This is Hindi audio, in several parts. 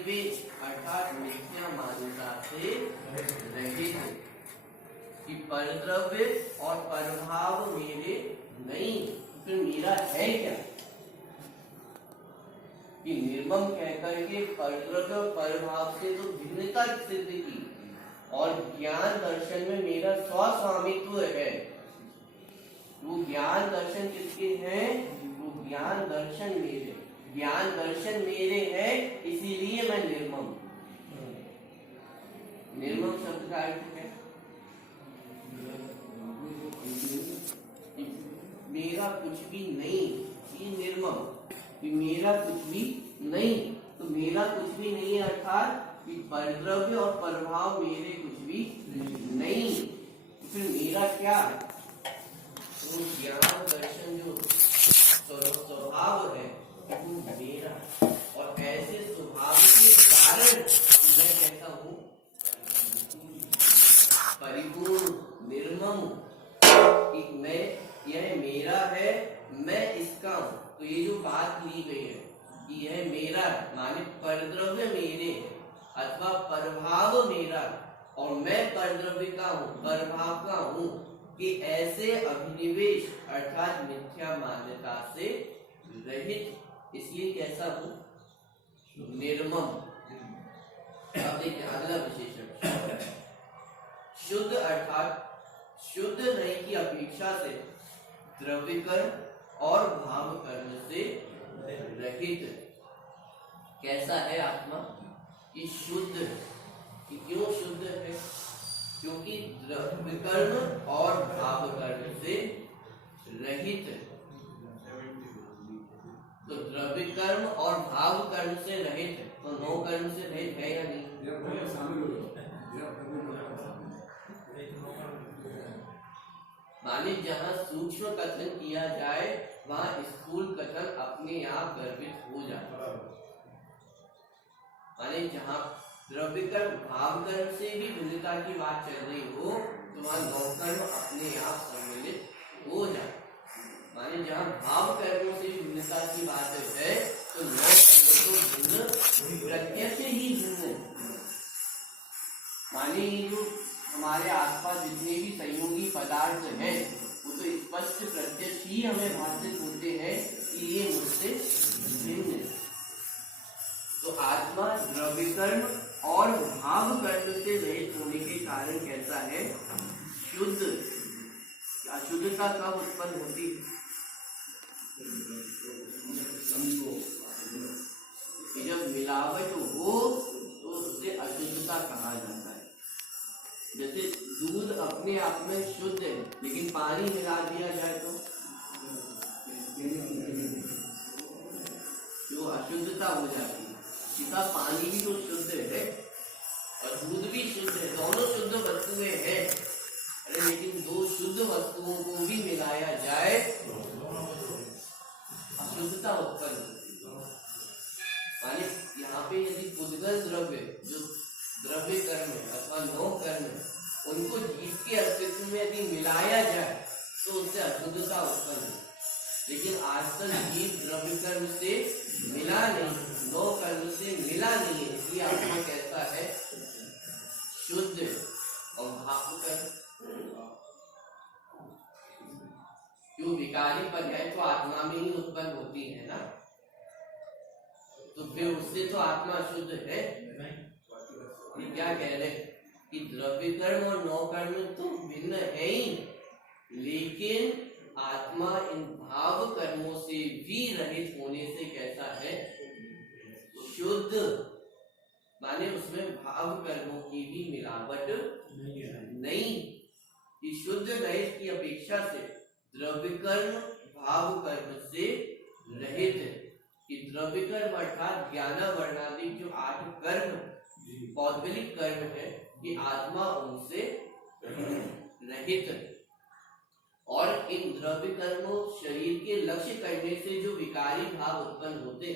अभिनिवेश अर्थात मिथ्या मान्यता से रहित कि परद्रव्य और परभाव मेरे नहीं, फिर मेरा है क्या? कि निर्मम कहकर के परद्रव्य और परभाव से तो भिन्नता सिद्ध की और ज्ञान दर्शन में मेरा स्वस्वामित्व है। वो ज्ञान दर्शन किसके हैं? वो ज्ञान दर्शन मेरे हैं, इसीलिए मैं निर्मम। निर्मम शब्द का अर्थ है मेरा कुछ भी नहीं। ये निर्मम कि मेरा कुछ भी नहीं, तो मेरा कुछ भी नहीं है अर्थात कि परद्रव्य और परभाव मेरे कुछ भी नहीं, तो फिर मेरा क्या है? तो ज्ञान दर्शन जो स्वभाव है वो मेरा, और ऐसे स्वभाव के कारण मैं कहता हूँ परिपूर्ण निर्मम कि मैं, यह मेरा है, मैं इसका हूँ। तो ये जो बात ली गई है कि यह मेरा माने परद्रव्य मेरे है अथवा परभाव मेरा और मैं परद्रव्य का हूँ, परभाव का हूँ, कि ऐसे अभिनिवेश अर्थात मिथ्या मान्यता से रहित, इसलिए कैसा हूँ? निर्मम। अब देखिए अगला विशेषण शुद्ध अर्थात शुद्ध नहीं की अपेक्षा से द्रव्यकर्म और भाव कर्म से रहित। कैसा है आत्मा? कि शुद्ध। कि क्यों शुद्ध है? क्योंकि द्रव्यकर्म और भाव कर्म से रहित। तो द्रव्यकर्म और भाव कर्म से रहित, तो नौ कर्म से रहित है या नहीं? माने जहाँ सूक्ष्म कथन किया जाए वहाँ स्थूल कथन अपने आप गर्भित हो जाता है। माने जहाँ द्रव्यकर्म भाव कर्म से भी भिन्नता की बात चल रही हो तो वहाँ नौ कर्म अपने आप सम्मिलित हो जाए। माने जहाँ भाव कर्मों से भिन्नता की बात है तो नौ कर्म तो भिन्न प्रत्यक्ष ही भिन्न। माने ये जो हमारे आसपास जितने भी संयोगी पदार्थ हैं वो तो स्पष्ट प्रत्यक्ष ही हमें भाषित होते हैं कि ये मुझसे भिन्न है। तो आत्मा द्रव्यकर्म और भाव कर्म से रहित होने के कारण कैसा है? शुद्ध। अशुद्धता कब उत्पन्न होती है? कि जब मिलावट हो तो उससे अशुद्धता कहा जाता है। जैसे दूध अपने आप में शुद्ध है लेकिन पानी मिला दिया जाए तो जो अशुद्धता हो जाती है। सीधा पानी भी तो शुद्ध है और दूध भी शुद्ध है, दोनों शुद्ध वस्तुएं हैं। अरे लेकिन दो शुद्ध वस्तुओं को भी मिलाया जाए अशुद्धता उत्पन्न होती है। माने यहाँ पे यदि पुद्गल द्रव्य जो द्रव्य कर्म अथवा नौ कर्म उनको जीव के अस्तित्व में यदि मिलाया जाए तो उससे अशुद्धता उत्पन्न है। लेकिन आज तक जीव द्रव्य कर्म से मिला नहीं, नौ कर्म से मिला नहीं है, इसलिए आत्मा कैसा है? शुद्ध। और भाव कर्म क्यों विकारी पद है तो आत्मा में ही उत्पन्न होती है ना, तो फिर उससे तो आत्मा शुद्ध है। क्या कह रहे कि द्रव्य कर्म और नौ कर्म तो भिन्न है ही, लेकिन आत्मा इन भाव कर्मों से भी रहित होने से कैसा है? शुद्ध। माने उसमें भाव कर्मों की भी मिलावट नहीं। कि शुद्ध रहित की अपेक्षा से द्रव्य कर्म भाव कर्म से रहित। कि द्रव्य कर्म अर्थात ज्ञान वर्णादि जो 8 कर्म पौद्गलिक कर्म है कि आत्मा उनसे रहित। और इन द्रव्य कर्मों शरीर के लक्ष्य करने से जो विकारी भाव उत्पन्न होते,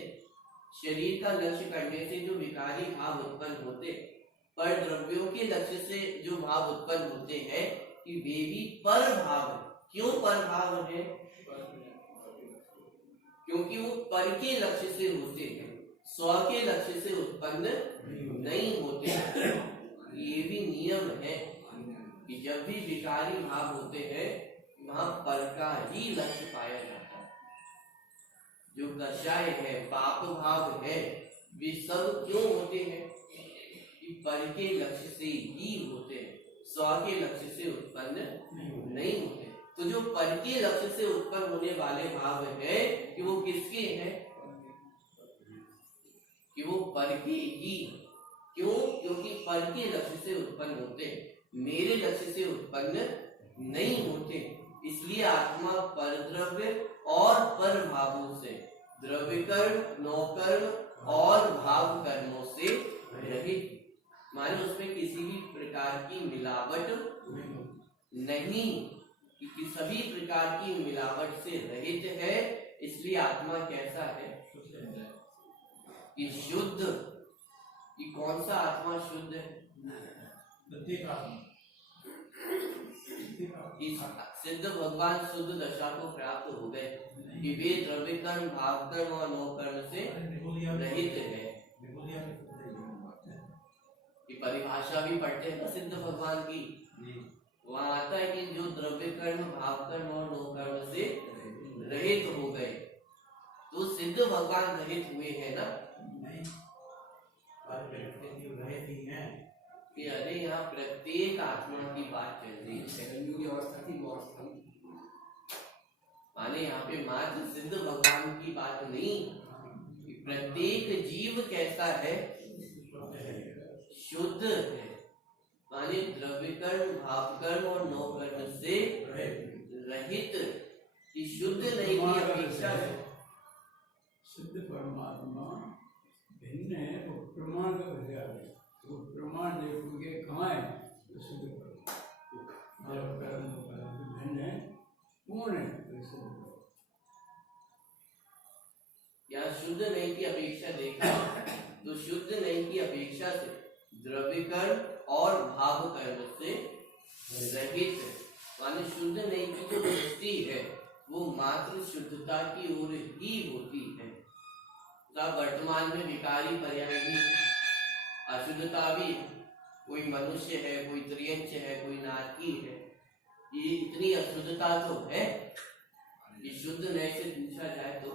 शरीर का लक्ष्य करने से जो विकारी भाव उत्पन्न होते, पर द्रव्यों के लक्ष्य से जो भाव उत्पन्न होते हैं कि वे भी पर भाव है। क्यों पर भाव है? क्योंकि वो पर के लक्ष्य से होते हैं। स्व के लक्ष्य से उत्पन्न नहीं होते। ये भी नियम है कि जब भी विकारी भाव होते हैं वहां पर का ही लक्ष्य पाया जाता है। जो कषाय है, पाप भाव है, वे सब क्यों होते हैं कि पर के लक्ष्य से ही होते हैं, स्व के लक्ष्य से उत्पन्न नहीं होते। तो जो पर के लक्ष्य से उत्पन्न होने वाले भाव है कि वो किसके हैं, कि वो पर के ही। क्यों? क्योंकि पर के लक्ष्य से उत्पन्न होते, मेरे लक्ष्य से उत्पन्न नहीं होते। इसलिए आत्मा पर द्रव्य और पर भावों से, द्रव्य कर्म, नौकर्म और भाव कर्मों से रहित, माने उसमें किसी भी प्रकार की मिलावट नहीं, कि सभी प्रकार की मिलावट से रहित है। इसलिए आत्मा कैसा है कि शुद्ध। कि कौन सा आत्मा शुद्ध है? सिद्ध भगवान शुद्ध दशा को प्राप्त हो गए कि वे द्रव्य कर्म, भाव कर्म और नौ कर्म से रहित है। ये परिभाषा भी पढ़ते हैं ना सिद्ध भगवान की, वहां आता है कि जो द्रव्य कर्म, भाव कर्म और नौ कर्म से रहित हो गए। तो सिद्ध भगवान रहित हुए हैं ना? कि अरे यहाँ प्रत्येक आत्मा की बात चल रही है, माने यहाँ पे मात्र सिद्ध भगवान की बात नहीं, प्रत्येक जीव कैसा है, शुद्ध है। माने द्रव्य कर्म, भाव कर्म और नौ कर्म से रहित, कि शुद्ध नहीं की अपेक्षा है। सिद्ध परमात्मा भिन्न है, वो प्रमाण का विचार है, वो प्रमाण देखोगे कहाँ है तो सिद्ध परमात्मा भिन्न है, पूर्ण है। या शुद्ध नहीं की अपेक्षा देखा तो शुद्ध नहीं की अपेक्षा से द्रव्य कर्म और भाव कर्म से रहित, माने शुद्ध नहीं की जो दृष्टि है वो मात्र शुद्धता की ओर ही होती है। वर्तमान में विकारी पर्याय भी, अशुद्धता भी, कोई मनुष्य है, कोई त्रियंच है, कोई नारकी है, ये इतनी अशुद्धता तो है। ये शुद्ध नए से पूछा जाए तो,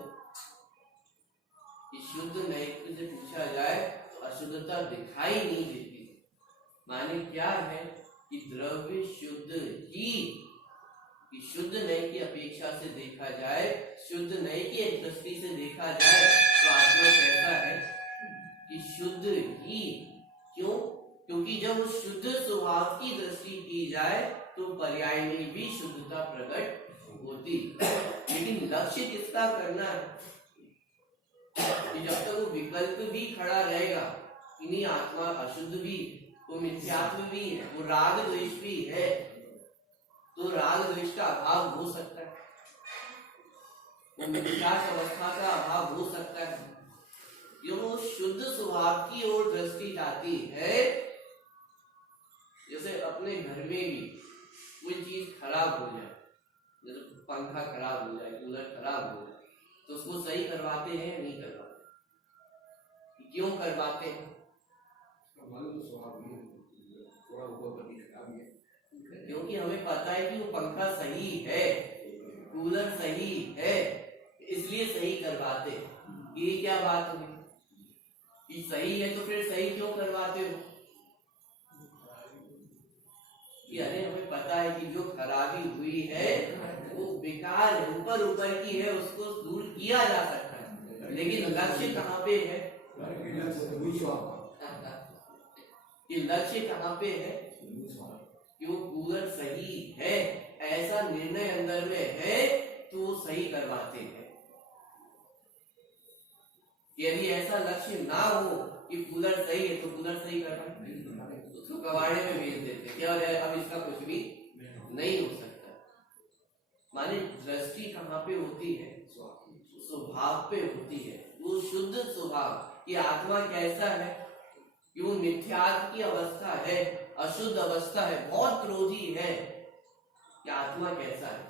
शुद्ध नए से पूछा जाए तो अशुद्धता दिखाई नहीं देती। माने क्या है कि द्रव्य शुद्ध ही, कि शुद्ध नए की अपेक्षा से देखा जाए, शुद्ध नए की एक दृष्टि से देखा जाए तो आत्मा कैसा है कि शुद्ध ही। क्यों? क्योंकि जब उस शुद्ध स्वभाव की दृष्टि की जाए तो पर्याय में भी शुद्धता प्रकट होती। लेकिन लक्ष्य किसका करना है कि जब तक वो विकल्प भी खड़ा रहेगा, इन्हीं आत्मा अशुद्ध भी, वो मिथ्यात्व भी है, वो राग द्वेष भी है, तो राग द्वेष का अभाव हो सकता है, वो मिथ्यात्व अवस्था का अभाव हो सकता है। जो शुद्ध स्वभाव की ओर दृष्टि जाती है, जैसे अपने घर में भी कोई चीज खराब हो जाए, जैसे पंखा खराब हो जाए, कूलर खराब हो जाए, तो उसको सही करवाते हैं या नहीं करवाते? क्यों करवाते हैं? क्योंकि हमें पता है कि वो पंखा सही है, कूलर सही है, इसलिए सही करवाते हैं। ये क्या बात हुई कि सही है तो फिर सही क्यों करवाते हो? कि अरे हमें पता है कि जो खराबी हुई है वो बेकार है, ऊपर ऊपर की है, उसको दूर किया जा सकता है, लेकिन लक्ष्य कहाँ पे है? कि लक्ष्य कहाँ पे है कि वो कूलर सही है, ऐसा निर्णय अंदर में है तो वो सही करवाते हैं। यदि ऐसा लक्ष्य ना हो कि कूलर सही है तो कूलर सही करवाते, उसको कबाड़े में भेज देते क्या, अब इसका कुछ भी नहीं हो सकता। माने दृष्टि कहाँ पे होती है? स्वभाव पे होती है। वो शुद्ध स्वभाव की आत्मा कैसा है कि वो मिथ्यात्व की अवस्था है, अशुद्ध अवस्था है, बहुत क्रोधी है। कि आत्मा कैसा है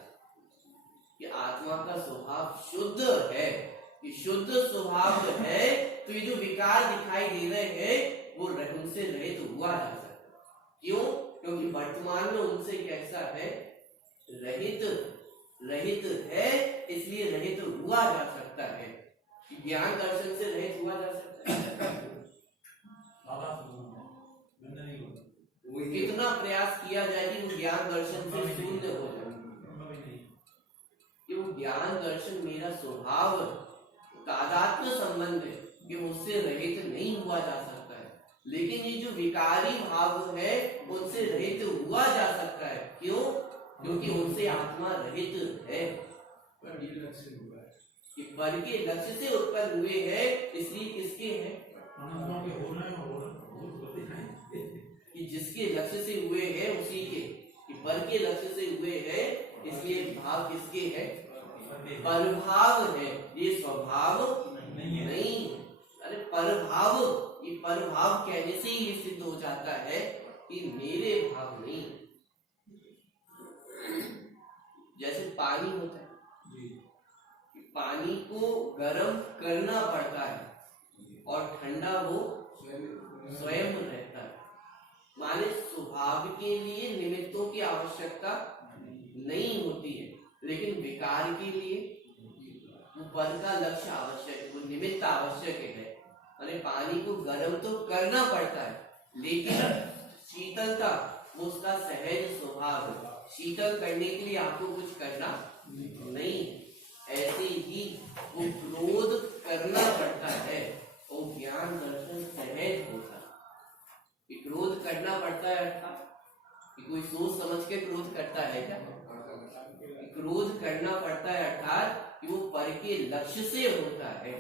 कि आत्मा का स्वभाव शुद्ध है। कि शुद्ध स्वभाव है तो ये जो विकार दिखाई दे रहे हैं वो उनसे रहित हुआ जा सकता है। क्यों? क्योंकि वर्तमान में उनसे कैसा है, रहित रहित है, इसलिए रहित हुआ जा सकता है। ज्ञान दर्शन से रहित हुआ जा सकता है। कितना प्रयास किया जाए कि वो ज्ञान दर्शन से शून्य हो जाए, कि वो ज्ञान दर्शन मेरा स्वभाव तादात्म्य संबंध है कि उससे रहित नहीं हुआ जा सकता है। लेकिन ये जो विकारी भाव है उनसे रहित हुआ जा सकता है। क्यों? क्योंकि उनसे आत्मा रहित है, पर ये लक्ष्य हुआ है कि पर के लक्ष्य से उत्पन्न हुए हैं, इसलिए किसके हैं, कि जिसके लक्ष्य से हुए हैं उसी के, कि पर के लक्ष्य से हुए हैं, इसलिए भाव किसके है, परभाव है। ये स्वभाव नहीं। अरे परभाव, ये परभाव कहने से ही सिद्ध हो जाता है कि मेरे भाव नहीं। जैसे पानी होता है, पानी को गर्म करना पड़ता है और ठंडा वो स्वयं रहता है। माने स्वभाव के लिए निमित्तों की आवश्यकता नहीं होती है, लेकिन विकार के लिए वो पर का लक्ष्य आवश्यक है, वो निमित्त आवश्यक है। अरे पानी को गर्म तो करना पड़ता है, लेकिन शीतलता वो उसका सहज स्वभाव है। शीतल करने के लिए आपको कुछ करना नहीं। ऐसे ही वो क्रोध करना पड़ता है और ज्ञान दर्शन सहज होता है। क्रोध करना पड़ता है अर्थात कि कोई सोच समझ के क्रोध करता है क्या? क्रोध करना पड़ता है अर्थात कि वो पर के लक्ष्य से होता है,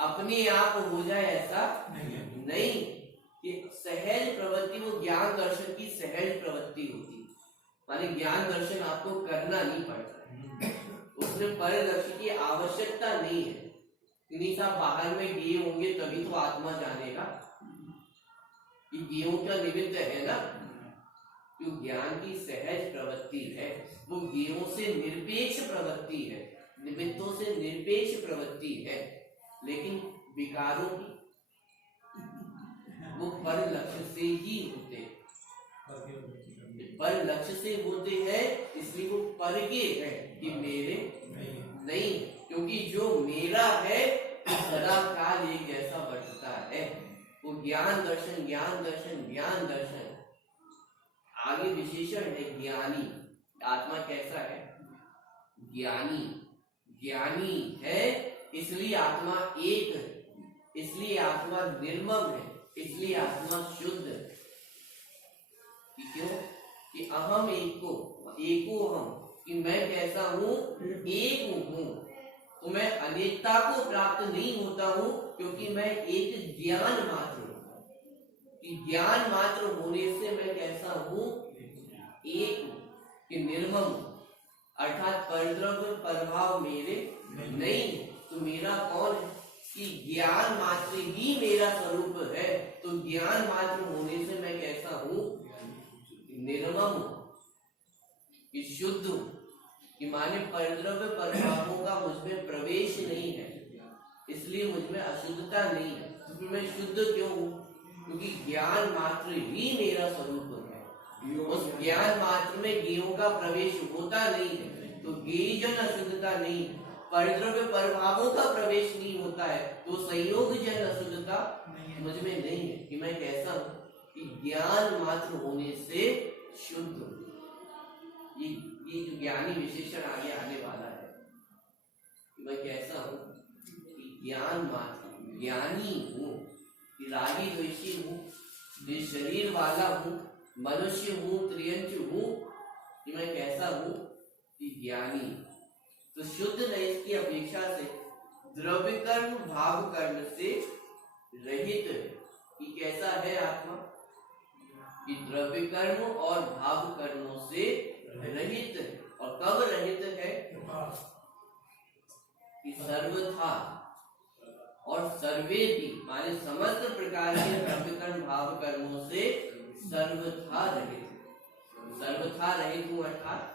अपने आप हो जाए ऐसा नहीं। कि सहज प्रवृत्ति वो ज्ञान दर्शन की सहज प्रवृत्ति होती है। माने ज्ञान दर्शन आपको करना नहीं पड़ता है, उसमें पर लक्ष्य की आवश्यकता नहीं है। इन्हीं साहब बाहर में गए होंगे तभी तो आत्मा जानेगा कि गेहूं का निमित्त है ना। जो ज्ञान की सहज प्रवृत्ति है वो गेहूं से निरपेक्ष प्रवृत्ति है, निमित्तों से निरपेक्ष प्रवृत्ति है। लेकिन विकारों की वो पर लक्ष्य से ही होते हैं, पर लक्ष्य से होते हैं, इसलिए वो पर के है कि मेरे नहीं। क्योंकि जो मेरा है सदा काल एक जैसा बढ़ता है। वो ज्ञान दर्शन ज्ञान दर्शन ज्ञान दर्शन। आगे विशेषण है ज्ञानी। आत्मा कैसा है? ज्ञानी। ज्ञानी है इसलिए आत्मा एक है, इसलिए आत्मा निर्मम है, इसलिए आत्मा शुद्ध है। क्यों? कि अहम एको एको हम, कि मैं कैसा हूँ, एक हूँ। तो मैं अनेकता को प्राप्त नहीं होता हूँ क्योंकि मैं एक ज्ञान मात्र हूँ। कि ज्ञान मात्र होने से मैं कैसा हूँ, एक हूँ। कि निर्मम अर्थात परद्रव्य प्रभाव मेरे नहीं। तो मेरा कौन है? कि ज्ञान मात्र ही मेरा स्वरूप है। तो ज्ञान मात्र होने से मैं कैसा हूँ, निर्मम, कि शुद्ध हूँ। कि माने परद्रव्य प्रभावों का मुझमें प्रवेश नहीं है, इसलिए मुझमें अशुद्धता नहीं है। तो फिर मैं शुद्ध क्यों हूँ? क्योंकि ज्ञान मात्र ही मेरा स्वरूप है। उस ज्ञान मात्र में गेहूं का प्रवेश होता नहीं है, तो गेय जन अशुद्धता नहीं, परद्रव्य प्रभावों का प्रवेश नहीं होता है, तो संयोग जन अशुद्धता मुझमें नहीं है। कि मैं कैसा हूँ? कि ज्ञान मात्र होने से शुद्ध। ये जो ज्ञानी विशेषण आगे आने वाला है कि मैं कैसा हूँ, कि ज्ञान मात्र ज्ञानी हूँ, कि रागी द्वेषी हूँ, शरीर वाला हूँ, मनुष्य हूँ, त्रियंच हूँ। कि मैं कैसा हूँ, कि ज्ञानी। तो शुद्ध नहीं की अपेक्षा से द्रव्य कर्म भाव कर्म से रहित। कि कैसा है आत्मा? कि द्रव्य कर्म और भाव कर्मों से रहित। और कब रहित है? कि सर्वथा और सर्वे भी, माने समस्त प्रकार के द्रव्य कर्म भाव कर्मों से सर्वथा रहित। सर्वथा रहित हूँ अर्थात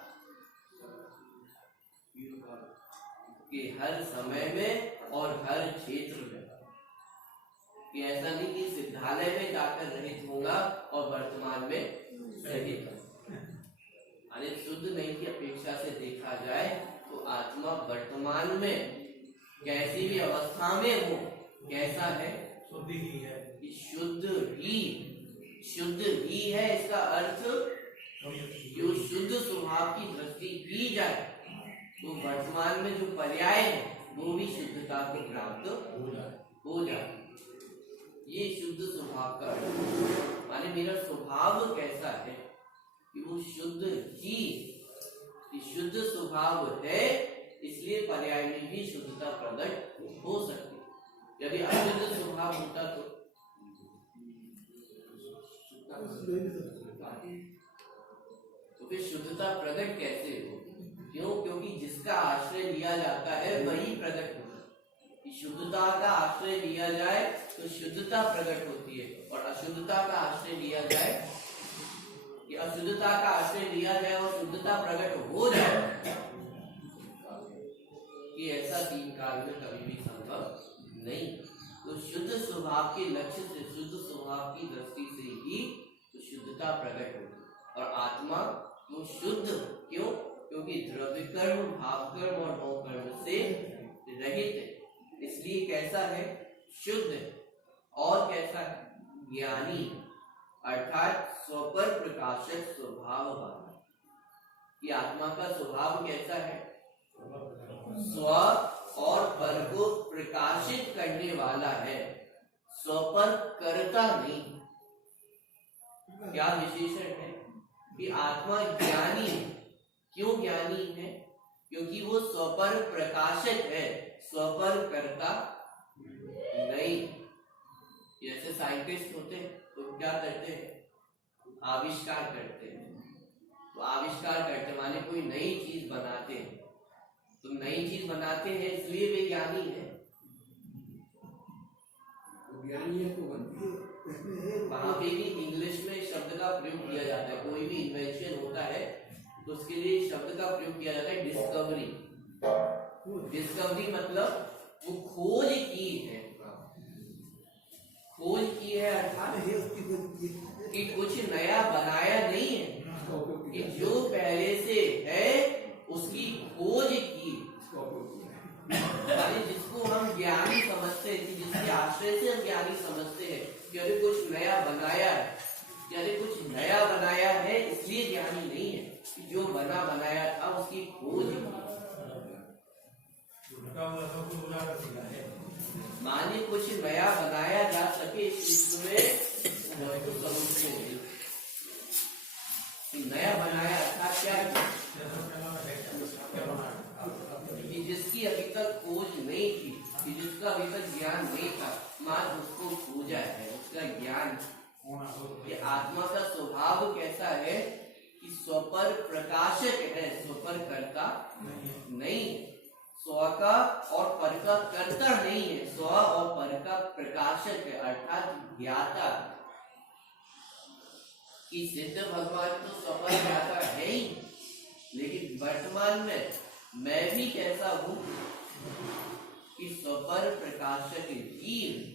कि हर समय में और हर क्षेत्र में। कि ऐसा नहीं कि सिद्धालय में जाकर रहित होगा और वर्तमान में रहित। अरे शुद्ध नहीं की अपेक्षा से देखा जाए तो आत्मा वर्तमान में कैसी भी अवस्था में हो, कैसा है? शुद्ध ही है। शुद्ध ही है। इसका अर्थ जो शुद्ध स्वभाव की दृष्टि की जाए तो वर्तमान में जो पर्याय है वो भी शुद्धता को प्राप्त हो जाए। ये शुद्ध स्वभाव का अर्थ। माने मेरा स्वभाव कैसा है कि वो शुद्ध स्वभाव है, इसलिए पर्याय में भी शुद्धता प्रकट हो सकती। यदि अशुद्ध स्वभाव होता तो फिर शुद्धता प्रकट कैसे हो? क्यों? क्योंकि जिसका आश्रय लिया जाता है वही प्रकट होता है। कि शुद्धता का आश्रय लिया जाए तो शुद्धता प्रकट होती है, और अशुद्धता का आश्रय लिया जाए कि अशुद्धता का आश्रय लिया जाए और शुद्धता प्रकट हो जाए, कि ऐसा तीन काल में कभी भी संभव नहीं। तो शुद्ध स्वभाव के लक्ष्य से, शुद्ध स्वभाव की दृष्टि से ही तो शुद्धता प्रकट होती है। और आत्मा वो शुद्ध क्यों? क्योंकि द्रव्य कर्म, भाव कर्म और भोग कर्म से रहित है, इसलिए कैसा है? शुद्ध। और कैसा है? ज्ञानी, अर्थात स्वपर प्रकाशक स्वभाव वाला। कि आत्मा का स्वभाव कैसा है? स्व और पर को प्रकाशित करने वाला है, स्वपर करता नहीं। क्या विशेषण है? कि आत्मा ज्ञानी है। क्यों ज्ञानी है? क्योंकि वो स्वपर प्रकाशक है, स्वपर करता नहीं। जैसे साइंटिस्ट होते हैं तो क्या करते हैं? आविष्कार करते हैं। तो आविष्कार करते माने कोई नई चीज बनाते हैं। तो नई चीज बनाते हैं इसलिए वे ज्ञानी है। ज्ञानी है तो बनती है। वहां पे भी इंग्लिश में शब्द का प्रयोग किया जाता है। कोई भी इन्वेंशन होता है तो उसके लिए शब्द का प्रयोग किया जाता है डिस्कवरी। डिस्कवरी मतलब वो खोज की है। खोज की है अर्थात कि कुछ नया बनाया नहीं है, कि जो पहले से है उसकी खोज की। जिसको हम ज्ञानी समझते हैं, जिसके आश्रय से हम ज्ञानी समझते हैं कि अरे कुछ नया बनाया है, यदि कुछ नया बनाया है इसलिए ज्ञानी नहीं है, कि जो बना बनाया था उसकी खोज माने कुछ नया बनाया जा सके इस विश्व में तो समझते हैं। नया बनाया था क्या? कि जिसकी अभी तक खोज नहीं थी, कि जिसका अभी तक ज्ञान नहीं था, मात्र उसको खोजा है, उसका ज्ञान। ये आत्मा का स्वभाव कैसा है? कि स्वपर प्रकाशक है, स्वपर करता नहीं। स्व का और पर का कर्ता नहीं है, स्व और पर का प्रकाशक है, अर्थात ज्ञाता। कि सिद्ध भगवान तो स्वपर ज्ञाता है ही, लेकिन वर्तमान में मैं भी कैसा हूं? कि स्वपर प्रकाशक जीव।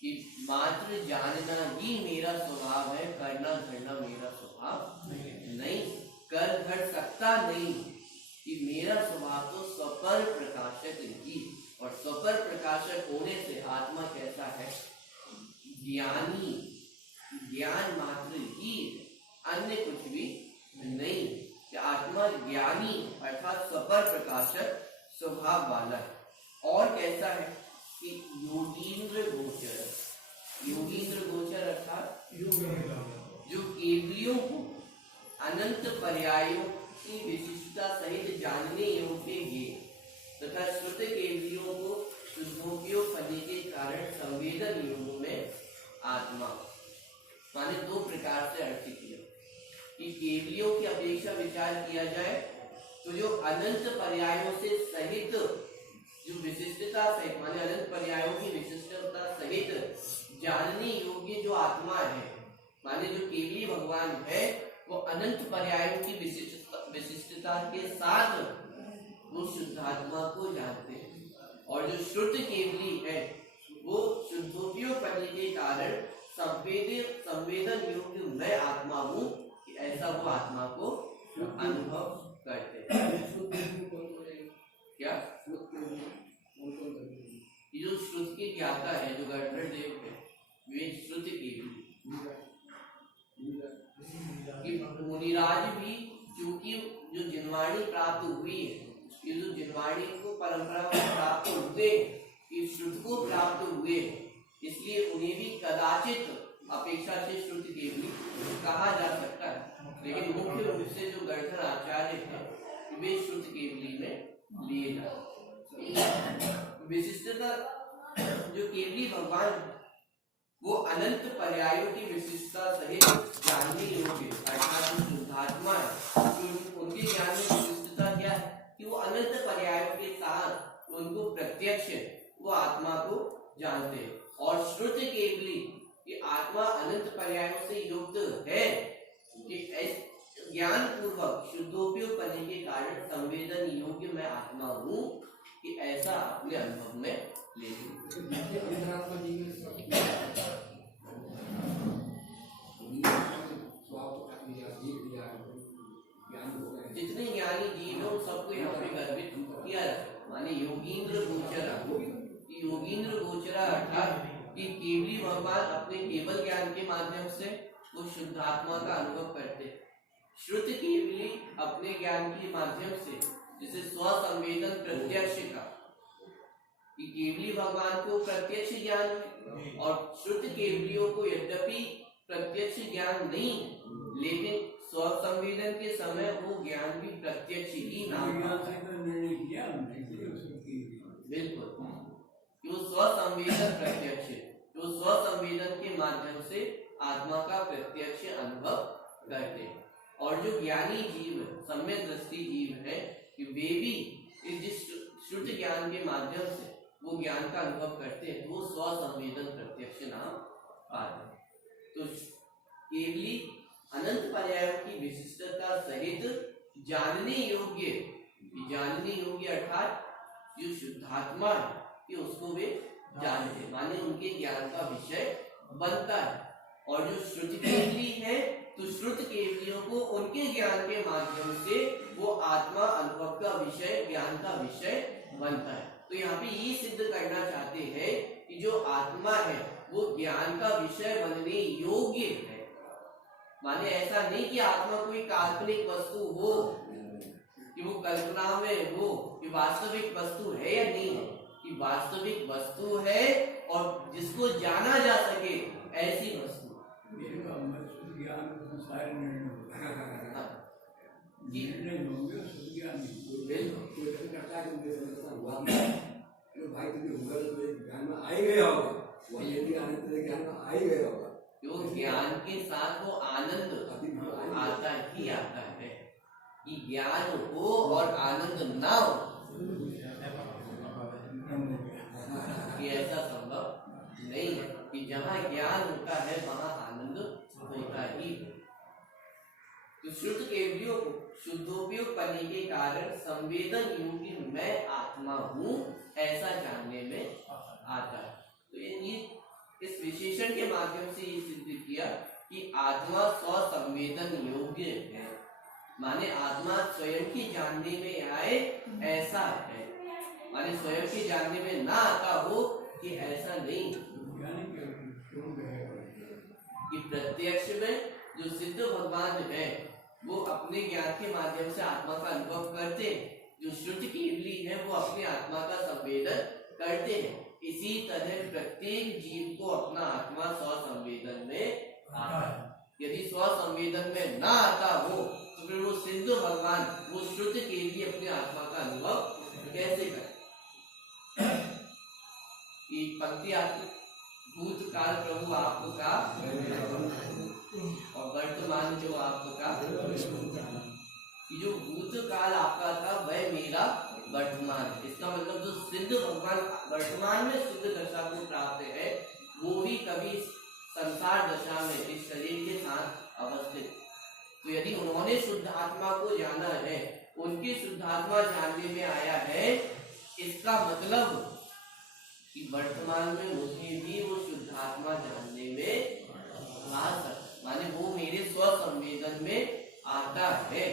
कि मात्र जानना ही मेरा स्वभाव है, करना धरना मेरा स्वभाव नहीं, कर धर सकता नहीं। कि मेरा स्वभाव तो स्वपर प्रकाशक जीव। और स्वपर प्रकाशक होने से आत्मा कैसा है? ज्ञानी। ज्ञान मात्र ही, अन्य कुछ भी नहीं। कि आत्मा ज्ञानी अर्थात स्वपर प्रकाशक स्वभाव वाला है। और कैसा है? कि योगींद्र गोचर। योगींद्र गोचर अर्थात जो केवलियों को अनंत पर्यायों की विशिष्टता सहित जानने योग्य ये तथा श्रुत केवलियों को शुद्धोपयोग करने के कारण संवेदन योगों में आत्मा। माने दो प्रकार से अर्थ किया। कि केवलियों की अपेक्षा विचार किया जाए तो जो अनंत पर्यायों से सहित जो विशिष्टता सहित, माने अनंत पर्यायों की विशिष्टता सहित जानने योग्य जो आत्मा है, माने जो केवली भगवान है, वो अनंत पर्यायों की विशिष्टता के साथ वो शुद्धात्मा को जानते हैं। और जो शुद्ध केवली है वो शुद्धों लिए संवेदन योग्य मैं आत्मा हूँ, कि ऐसा वो आत्मा को अनुभव करते हैं। क्या ये जो श्रुति की ज्ञाता है, जो गणधर देव है, वे श्रुति की कि मुनिराज भी चूंकि जो जिनवाणी प्राप्त हुई है, ये जो जिनवाणी को परंपरा को प्राप्त हुए, इस श्रुति को प्राप्त हुए, इसलिए उन्हें भी कदाचित अपेक्षा से श्रुति केवली कहा जा सकता है। लेकिन मुख्य रूप से जो गणधर आचार्य है, वे श्रुति केवली में लिए जाते। विशिष्टता जो केवली भगवान, वो अनंत पर्यायों की विशिष्टता सहित जानने योग्य अर्थात शुद्धात्मा है। उनके ज्ञान में विशिष्टता क्या है कि वो अनंत पर्यायों के साथ उनको प्रत्यक्ष वो आत्मा को जानते हैं। और श्रुति केवली कि आत्मा अनंत पर्यायों से युक्त है, कि ज्ञान पूर्वक शुद्धोपयोग करने के कारण संवेदन योग्य मैं आत्मा हूँ, कि ऐसा अपने अनुभव में ले जितने ज्ञानी जीव है उन सबको यहाँ पे गर्वित किया जाता है। माने योगींद्र गोचरा, योगींद्र गोचरा अर्थात कि केवली भगवान अपने केवल ज्ञान के माध्यम से वो शुद्धात्मा का अनुभव करते। श्रुति केवली अपने ज्ञान के माध्यम से, जिसे स्वसंवेदन प्रत्यक्ष का, कि केवली भगवान को प्रत्यक्ष ज्ञान है और श्रुति केवलियों को यद्यपि प्रत्यक्ष ज्ञान नहीं, लेकिन स्वसंवेदन के समय वो ज्ञान भी प्रत्यक्ष ही नाम बिल्कुल, जो स्वसंवेदन प्रत्यक्ष, जो स्वसंवेदन के माध्यम से आत्मा का प्रत्यक्ष अनुभव करते हैं। और जो ज्ञानी जीव, सम्यक दृष्टि जीव है, कि वे भी जिस श्रुति ज्ञान के माध्यम से वो ज्ञान का अनुभव करते हैं, वो स्वसंवेदन प्रत्यक्ष नाम पाते हैं। तो केवली अनंत पर्यायों की विशिष्टता सहित जानने योग्य अर्थात जो शुद्धात्मा है, कि उसको वे जानते, माने उनके ज्ञान का विषय बनता है। और जो श्रुति केवली है, तो श्रुति केवलियों को उनके ज्ञान के माध्यम से वो आत्मा अनुभव का विषय, ज्ञान का विषय बनता है। तो यहाँ पे ये सिद्ध करना चाहते हैं कि जो आत्मा है वो ज्ञान का विषय बनने योग्य है। माने ऐसा नहीं कि आत्मा कोई काल्पनिक वस्तु हो, कि वो कल्पना में हो, कि वास्तविक वस्तु है या नहीं है, कि वास्तविक वस्तु है और जिसको जाना जा सके ऐसी वस्तु। भाई तुझे ज्ञान में आ ही गया होगा, जो ज्ञान के साथ वो आनंद आता ही आता है, कि ज्ञान हो और आनंद ना हो, कि ऐसा संभव नहीं है। कि जहाँ ज्ञान होता है वहाँ आनंद होता ही। तो शुद्ध केवलियों को शुद्धोपयोग करने के कारण संवेदन योग्य मैं आत्मा हूँ, ऐसा जानने में आता है। तो ये इस विशेषण के माध्यम से ये सिद्ध किया कि आत्मा स्वसंवेदन योग्य है, माने आत्मा स्वयं की जानने में आए ऐसा है, माने स्वयं की जानने में ना आता हो, कि ऐसा नहीं। कि प्रत्यक्ष में जो सिद्ध भगवान है वो अपने ज्ञान के माध्यम से आत्मा का अनुभव करते हैं, जो श्रुति केवली है वो अपने आत्मा का संवेदन करते हैं। इसी तरह प्रत्येक जीव को अपना आत्मा स्वसंवेदन में आता है। यदि स्वसंवेदन में ना आता हो तो फिर वो सिद्ध भगवान वो श्रुति केवली अपने आत्मा का अनुभव कैसे करे। पंक्ति आती, भूतकाल प्रभु आपका और वर्तमान जो आपका, जो भूतकाल आपका था वह मेरा वर्तमान। इसका मतलब जो सिद्ध भगवान वर्तमान में सिद्ध दशा को प्राप्त है, वो भी कभी संसार दशा में इस शरीर के साथ अवस्थित। तो यदि उन्होंने शुद्ध आत्मा को जाना है, उनकी शुद्धात्मा जानने में आया है, इसका मतलब कि वर्तमान में मुझे भी वो शुद्धात्मा जानने में आ सकता है, माने वो मेरे स्व संवेदन में आता है।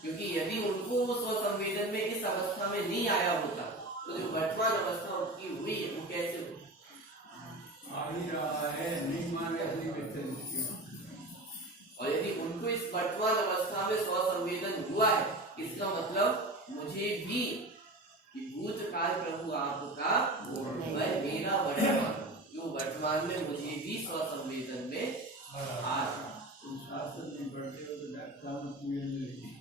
क्योंकि यदि उनको वो स्व संवेदन में इस अवस्था में नहीं आया होता तो जो वर्तमान अवस्था उनकी हुई है वो कैसे हुई? आ ही रहा है, नहीं माने अपनी व्यक्ति। और यदि उनको इस वर्तमान अवस्था में स्व संवेदन हुआ है, इसका मतलब मुझे भी कि भूतकाल प्रभु आपका वह मेरा वर्तमान, जो वर्तमान में मुझे भी स्व संवेदन में आ शास्त्र नहीं पढ़ते हो तो डॉक्टर में पूजन नहीं।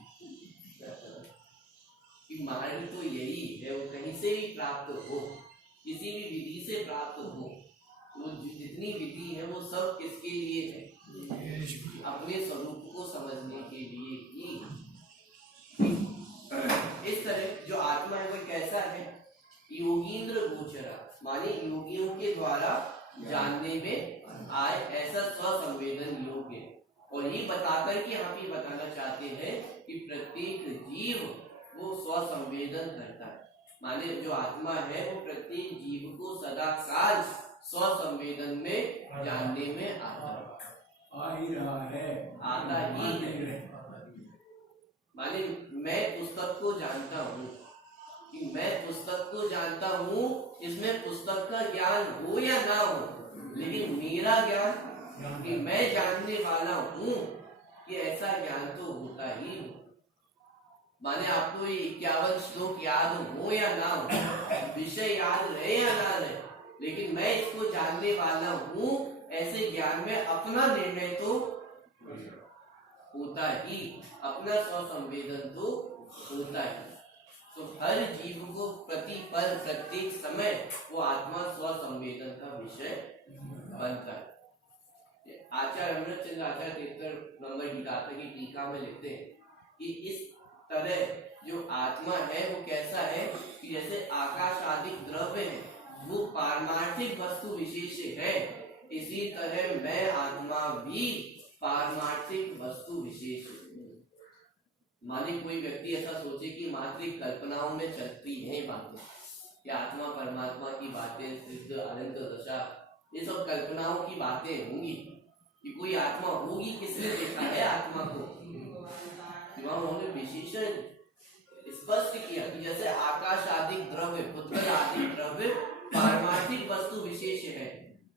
कि मार्ग तो यही है, वो कहीं से भी प्राप्त हो, किसी भी विधि से प्राप्त हो, वो जितनी विधि है वो सब किसके लिए है? अपने स्वरूप को समझने के लिए ही। इस तरह जो आत्मा है वो कैसा है? योगींद्र गोचरा, माने योगियों के द्वारा जानने में आए ऐसा स्वसंवेदन योग्य। और ये बताकर के आप ये बताना चाहते हैं कि प्रत्येक जीव वो स्वसंवेदन करता है, माने जो आत्मा है वो प्रत्येक जीव को सदा काल स्वसंवेदन में जानने में आता है, आ ही रहा है, आता ही नहीं रहता। माने मैं पुस्तक को जानता हूँ कि मैं पुस्तक को जानता हूँ, इसमें पुस्तक का ज्ञान हो या ना हो, लेकिन मेरा ज्ञान कि मैं जानने वाला हूँ कि ऐसा ज्ञान तो होता ही हो। माने आपको ये 51 श्लोक याद हो या ना हो, विषय याद रहे या ना रहे, लेकिन मैं इसको जानने वाला हूँ, ऐसे ज्ञान में अपना निर्णय तो होता ही, अपना स्वसंवेदन तो होता ही। तो हर जीव को प्रति पल प्रत्येक समय वो आत्मा स्वसंवेदन का विषय बनता है। आचार्य अमृतचंद्र आचार्य 73 नंबर गीतार्थ की टीका में लिखते हैं कि इस तरह जो आत्मा है वो कैसा है कि जैसे आकाश आदि द्रव्य है वो पारमार्थिक वस्तु विशेष है, इसी तरह मैं आत्मा भी पारमार्थिक वस्तु विशेष है। माने कोई व्यक्ति ऐसा सोचे कि मात्रिक कल्पनाओं में चलती है बातें, कि आत्मा परमात्मा की बातें, सिद्ध अनंत दशा, ये सब कल्पनाओं की बातें होंगी कि कोई आत्मा होगी, किसने देखा है आत्मा को? उन्होंने विशेषण स्पष्ट किया कि जैसे आकाश आदि द्रव्य, पुद्गल आदि द्रव्य पारमार्थिक वस्तु विशेष है,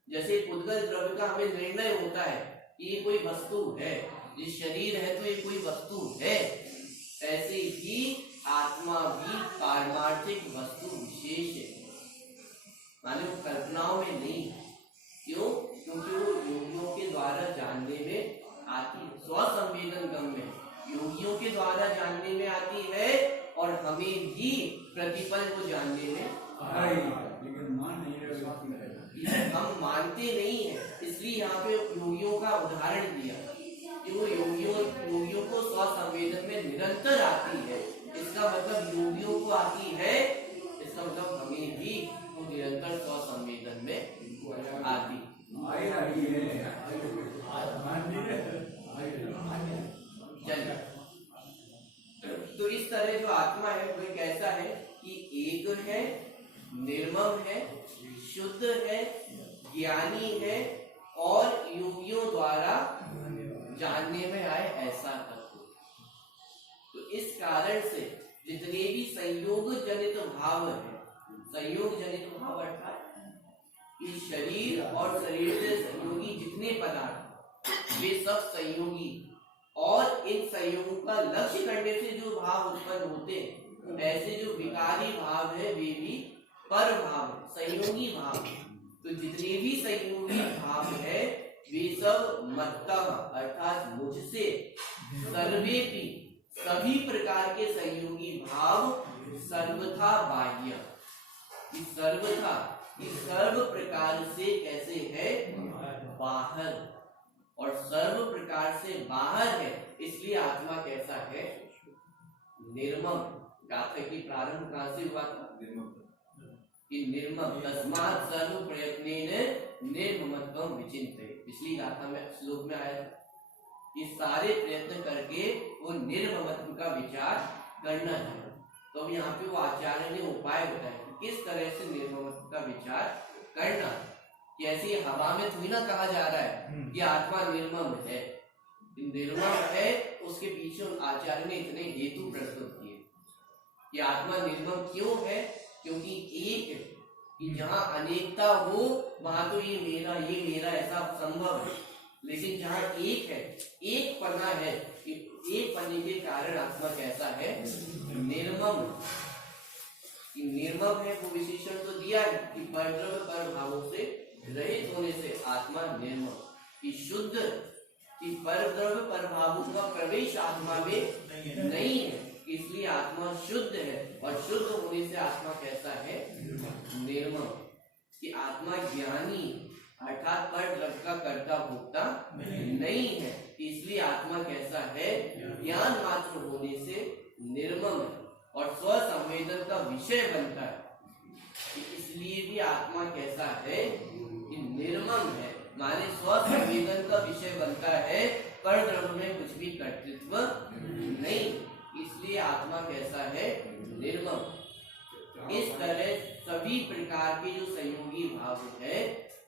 जैसे पुद्गल द्रव्य का हमें निर्णय होता है कि ये कोई वस्तु है, ये शरीर है तो ये कोई वस्तु है, ऐसे ही आत्मा भी पारमार्थिक वस्तु विशेष है, माने वो कल्पनाओं में नहीं। क्यों? क्योंकि वो योगियों के द्वारा जानने में आती है, स्वसंवेदन गम में योगियों के द्वारा जानने में आती है, और हमें भी प्रतिपल को जानने में लेकिन मान नहीं रहे, हम मानते नहीं है, इसलिए यहाँ पे योगियों का उदाहरण दिया कि वो योगियों को स्वसंवेदन में निरंतर आती है। इसका मतलब योगियों को आती है, इसका मतलब हमें भी वो निरंतर स्वसंवेदन में आती चलिए। तो इस तरह जो आत्मा है वो कैसा है कि एक है, निर्मम है, शुद्ध है, ज्ञानी है, और योगियों द्वारा जानने में आए ऐसा तत्व। तो इस कारण से जितने भी संयोग जनित भाव है, संयोग जनित भाव अर्थात कि शरीर और शरीर से संयोगी जितने पदार्थ वे सब संयोगी, और इन संयोगों का लक्ष्य करने से जो भाव उत्पन्न होते हैं, ऐसे जो विकारी भाव है वे भी पर भाव है, संयोगी भाव है। तो जितने भी संयोगी भाव है वे सब मत्तः अर्थात मुझसे, सर्वेपि सभी प्रकार के संयोगी भाव सर्वथा बाह्य, सर्वथा सर्व प्रकार से कैसे है? बाहर, और सर्व प्रकार से बाहर है, इसलिए आत्मा कैसा है? निर्मम। गाथा की प्रारंभ कहां से हुआ था? कि निर्मम, तस्मात् सर्व प्रयत्नेन निर्ममत्वं विचिन्त्य। पिछली गाथा में श्लोक में आया कि सारे प्रयत्न करके वो निर्ममत्व का विचार करना चाहिए। तो अब यहाँ पे वो आचार्य ने उपाय बताया कि किस तरह से निर्ममत्व का विचार करना। कि ऐसी हवा में थोड़ी ना कहा जा रहा है कि आत्मा निर्मम है। निर्मम है उसके पीछे उन आचार्य ने इतने हेतु प्रस्तुत किए कि आत्मा निर्मम क्यों है, क्योंकि एक है कि जहाँ अनेकता हो वहां तो ये मेरा ऐसा संभव है, लेकिन जहाँ एक है, एक पना है, एक पन्ने के कारण आत्मा कैसा है, निर्मम। निर्मम है वो विशेषण तो दिया है कि परद्रव्य पर भावों से रहित होने से आत्मा निर्मम, कि शुद्ध, कि परद्रव्य पर भावों का प्रवेश आत्मा में नहीं है, इसलिए आत्मा शुद्ध है। और शुद्ध होने से आत्मा कैसा है, निर्मम। कि आत्मा ज्ञानी अर्थात परद्रव्य का कर्ता भोक्ता नहीं है, इसलिए आत्मा कैसा है, ज्ञान मात्र होने से निर्मम है और स्व संवेदन का विषय बनता है। इसलिए भी आत्मा कैसा है कि निर्मम है, माने स्व संवेदन का विषय बनता है, परद्रव्य में कुछ भी कर्तृत्व नहीं, इसलिए आत्मा कैसा है, निर्मम। इस तरह सभी प्रकार के जो संयोगी भाव है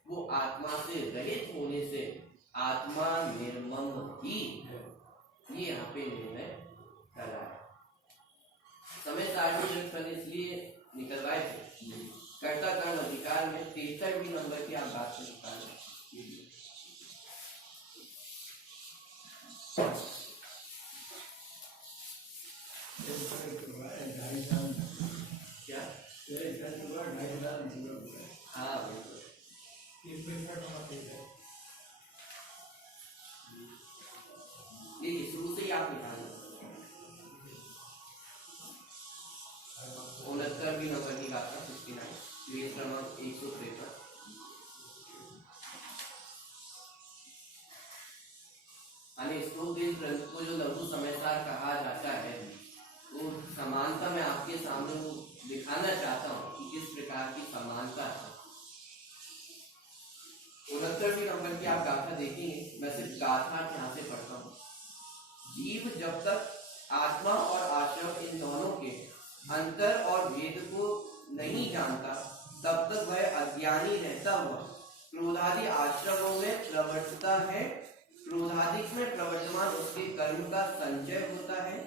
वो आत्मा से रहित होने से आत्मा निर्मम ही है, ये यहाँ पे निर्णय करा है। समय सारणी इसलिए निकलवाए थे कर्ता कर्म अधिकार में 63 नंबर की आप बात से निकालें। क्या हाँ देखिए शुरू से ही आप निकालें 69 नंबर की बात 69 पेज क्रमांक 153। श्लोक ग्रंथ को जो लघु समयसार कहा जाता है वो समानता मैं आपके सामने वो दिखाना चाहता हूँ कि किस प्रकार की समानता है। 69 नंबर की आप गाथा देखेंगे, मैं सिर्फ गाथा यहाँ से पढ़ता हूँ। जीव जब तक आत्मा और आश्रम इन दोनों के अंतर और भेद को नहीं जानता तब तक वह अज्ञानी रहता हुआ क्रोधादि आश्रमों में प्रवर्तता है। क्रोधादिक में प्रवर्तमान उसके कर्म का संचय होता है।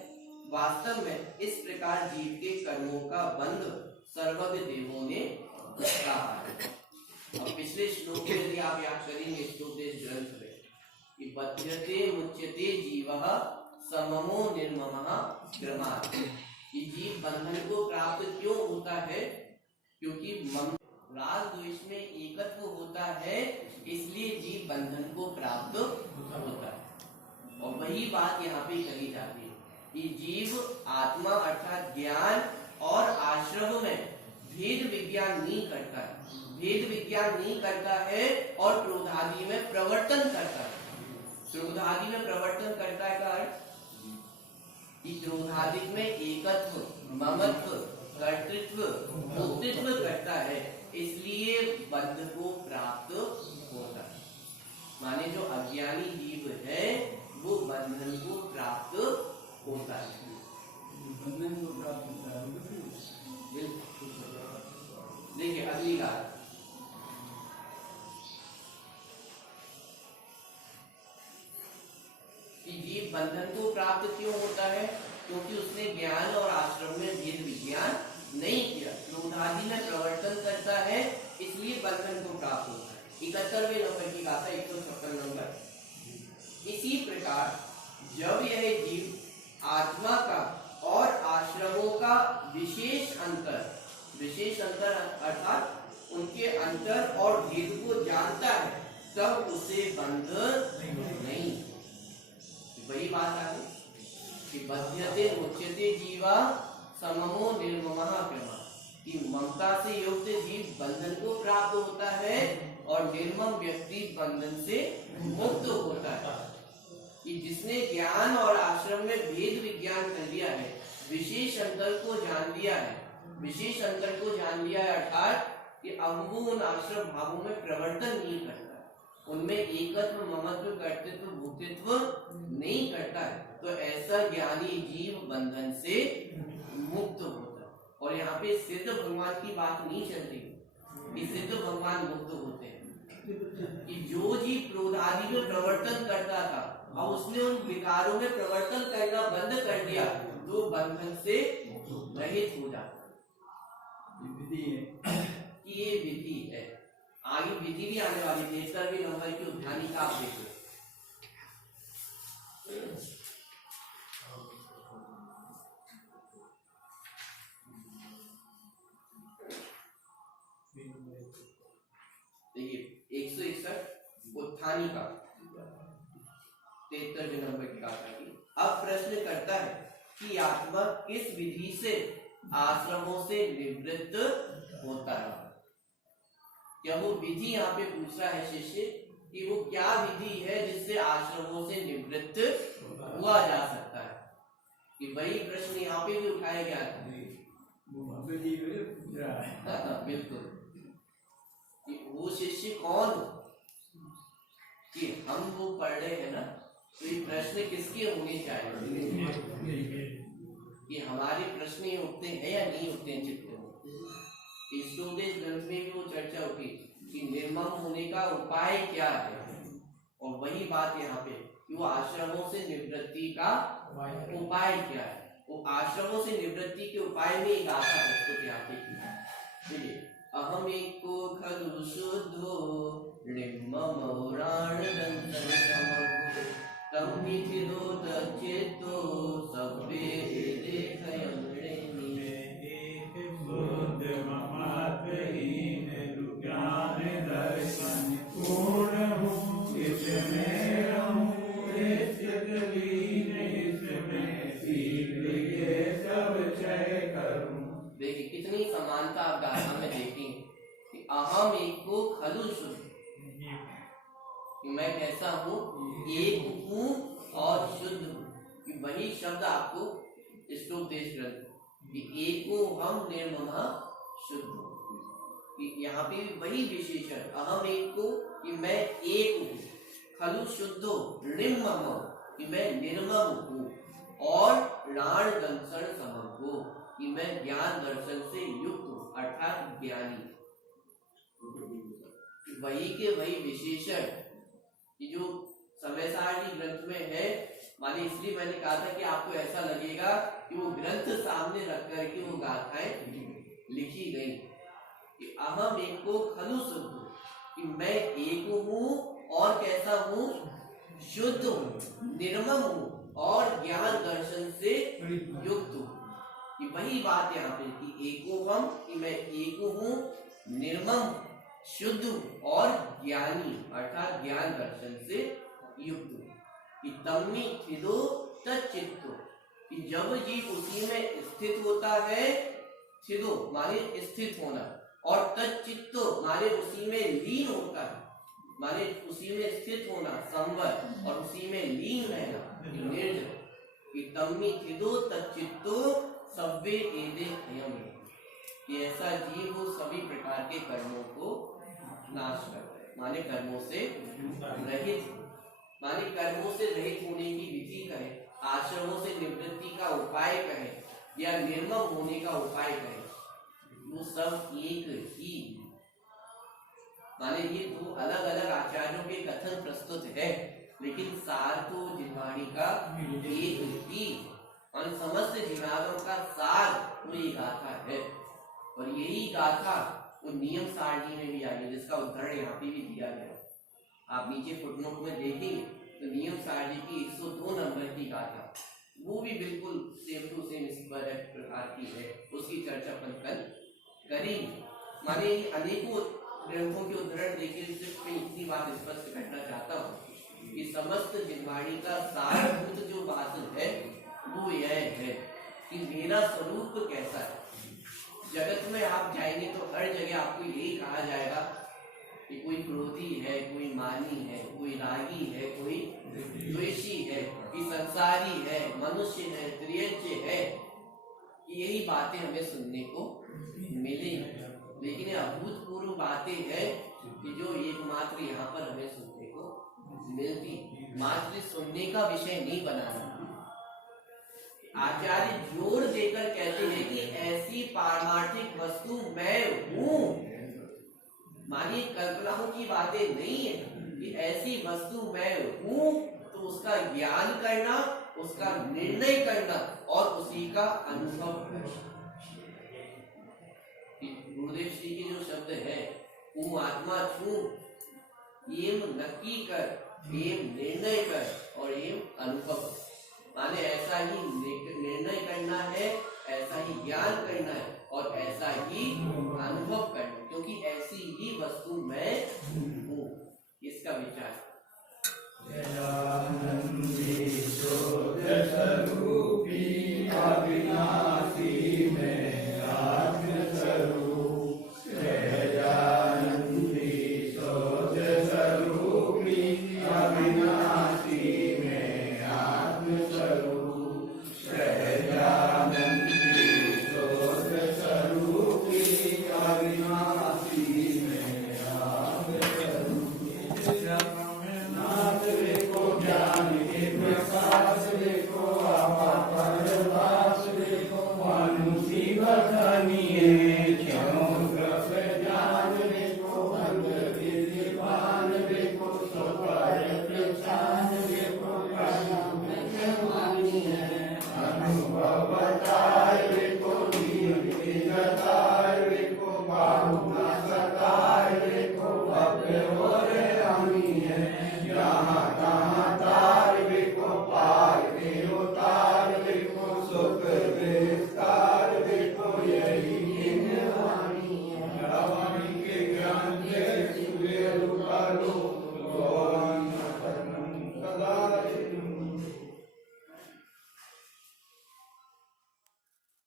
वास्तव में इस प्रकार जीव के कर्मों का बंध सर्वज्ञ देवों ने कहा है। और पिछले श्लोक में यदि आप याद करेंगे श्लोक ग्रंथ में कि बध्यते मुच्यते जीवः सममो निर्ममः क्रमात्, कि जीव बंधन को प्राप्त क्यों होता है, क्योंकि राग द्वेष में एकत्व होता है, इसलिए जीव बंधन को प्राप्त होता है। और वही बात यहाँ पे कही जाती है कि जीव आत्मा अर्थात ज्ञान और आश्रम में भेद विज्ञान नहीं करता है, भेद विज्ञान नहीं करता है और क्रोधादि में प्रवर्तन करता है। क्रोधादि में प्रवर्तन करता है का अर्थ कि क्रोधादि में एकत्व, ममत्व, कर्तृत्व, भोक्तृत्व करता है, इसलिए बंध को प्राप्त होता है। माने जो अज्ञानी जीव है वो बंधन को प्राप्त होता है। बंधन को प्राप्त होता है। देखिए अगली बात, कि जीव बंधन को प्राप्त क्यों होता है, क्योंकि उसने ज्ञान और आश्रम में भेद विज्ञान नहीं किया, क्रोधादि में प्रवर्तन करता है, इसलिए बंधन को प्राप्त होता है। 71वें नंबर की गाथा 156 नंबर। इसी प्रकार जब यह जीव आत्मा का और आश्रमों का विशेष अंतर अर्थात उनके अंतर और भेद को जानता है, तब उसे बंध नहीं। वही बात आ गई कि बध्यते मुच्यते जीवा सममो निर्ममः क्रमः, कि ममता से युक्त जीव बंधन को प्राप्त होता है और निर्मम व्यक्ति बंधन से मुक्त होता है। कि जिसने ज्ञान और आश्रम में भेद विज्ञान कर लिया है, विशेष अंतर को जान लिया है, विशेष अंतर को जान लिया है अर्थात कि अब वो उन आश्रम भावों में प्रवर्तन नहीं करता, उनमें एकत्व, ममत्व, कर्तृत्व, भोक्तृत्व नहीं करता है, तो ऐसा ज्ञानी जीव बंधन से मुक्त होता है। और यहाँ पे सिद्ध भगवान की बात नहीं चल रही कि सिद्ध भगवान मुक्त होते हैं, कि जो जीव क्रोधादि में प्रवर्तन करता था और उसने उन विकारों में प्रवर्तन करना बंद कर दिया तो बंधन से रहित हो जाता ये विधि है। कि ये विधि है। आगे विधि भी आने वाली 73वें नंबर की उद्यानी का आप देखो। देखिए 161 उत्थानी का 73वें नंबर की गाथा की। अब प्रश्न करता है कि आत्मा किस विधि से आश्रमों से निवृत्त होता है। क्या वो विधि यहाँ पे पूछ रहा है शिष्य कि वो क्या विधि है जिससे आश्रमों से निवृत्त हुआ जा सकता है। कि वही प्रश्न यहाँ पे भी उठाया गया था। वो भव्य जी मेरे पूछ रहा है। बिल्कुल कि वो शिष्य कौन हो कि हम वो पढ़ रहे हैं ना, तो ये प्रश्न किसके होने चाहिए कि हमारे प्रश्न ये उठते हैं या नहीं उठते हैं चित्त में। इस उपदेश ग्रंथ में भी वो चर्चा उठी कि निर्मम होने का उपाय क्या है, और वही बात यहाँ पे कि वो आश्रमों से निवृत्ति का उपाय क्या है। वो आश्रमों से निवृत्ति के उपाय में एक गाथा प्रस्तुत यहाँ पे की। अहम एको खलु शुद्धो तम निथिरो तच्चित्तो सब्बे देखयं ऋणी। शुद्ध ममात्महीन ज्ञान दर्शन पूर्ण हूँ इसमें रहूँ निश्चित लीन इसमें शीघ्र ये सब क्षय करूँ। देखिए कितनी समानता आप गाथा में देखेंगे कि अहम एको खलु शुद्ध, कि मैं कैसा हूँ, एक हूँ और शुद्ध हूँ। कि वही शब्द आपको स्तोपदेश ग्रंथ कि एको हम निर्ममा शुद्ध हूँ, कि यहाँ पे वही विशेषण अहम एको कि मैं एक हूँ, खलु शुद्धो निर्मम कि मैं निर्मम हूँ, और राण दंसन समम हूँ कि मैं ज्ञान दर्शन से युक्त हूँ अर्थात ज्ञानी। वही के वही विशेषण कि जो समयसारणी ग्रंथ में है। माने इसलिए मैंने कहा था कि आपको ऐसा लगेगा कि वो ग्रंथ सामने रख करके वो गाथाएं लिखी गई कि अहम एको खलु शुद्ध, कि मैं एक हूँ और कैसा हूँ, शुद्ध हूँ, निर्मम हूँ और ज्ञान दर्शन से युक्त हूँ। कि वही बात यहाँ पे कि एको हम कि मैं एक हूँ, निर्मम शुद्ध और ज्ञानी अर्थात ज्ञान दर्शन से युक्त हूँ। कि तम्मी थिदो तच्चित्तो, कि जब जीव उसी में स्थित होता है, थिदो माने स्थित होना, और तच्चित्तो माने उसी में लीन होता है, माने उसी में स्थित होना संवर और उसी में लीन रहना निर्जन। कि तम्मी थिदो तच्चित्तो सब्बे एदे खयम, कि ऐसा जीव वो सभी प्रकार के कर्मों को नाश करता है। माने कर्मों से रहित, माने कर्मों से रहित होने की विधि कहे, आश्रमों से निवृत्ति का उपाय कहे, या निर्मम होने का उपाय कहे, वो सब एक ही। माने ये दो अलग अलग आचार्यों के कथन प्रस्तुत है, लेकिन सार तो जिह्वाणी का एक ही, और समस्त जिह्वाओं का सार वो ये गाथा है। और यही गाथा वो नियम सारणी में भी आई है, जिसका उदाहरण यहाँ पे भी दिया गया। आप नीचे फुटनोट में देखेंगे तो नियम सारणी की 102 नंबर की गाथा वो भी बिल्कुल सेम टू सेम इस प्रकार की है, उसकी चर्चा अपन कल करेंगे। माने अनेकों ग्रंथों के उदाहरण देखिए, सिर्फ मैं इतनी बात स्पष्ट करना चाहता हूँ कि समस्त जिह्वाणी का सारभूत जो बात है वो यह है कि मेरा स्वरूप कैसा है। जगत में आप जाएंगे तो हर जगह आपको यही कहा जाएगा कि कोई क्रोधी है, कोई मानी है, कोई रागी है, कोई द्वेषी है, कि संसारी है, मनुष्य है, त्रियज्य है। यही बातें हमें सुनने को मिलेंगी, लेकिन अभूतपूर्व बातें हैं कि जो एकमात्र यहाँ पर हमें सुनने को मिलती। मात्र सुनने का विषय नहीं बनाना। आचार्य जोर देकर कहते हैं कि ऐसी पारमार्थिक वस्तु मैं हूँ, मानिए कल्पनाओं की बातें नहीं है कि ऐसी वस्तु मैं हूं, तो उसका ज्ञान करना, उसका निर्णय करना और उसी का अनुभव करना। गुरुदेव श्री के जो शब्द है, हूँ आत्मा छू, एम नक्की कर, एम निर्णय कर और एम अनुभव। माने ऐसा ही निर्णय करना है, ऐसा ही ज्ञान करना है और ऐसा ही अनुभव करना, क्योंकि ऐसी ही वस्तु मैं हूँ। इसका विचार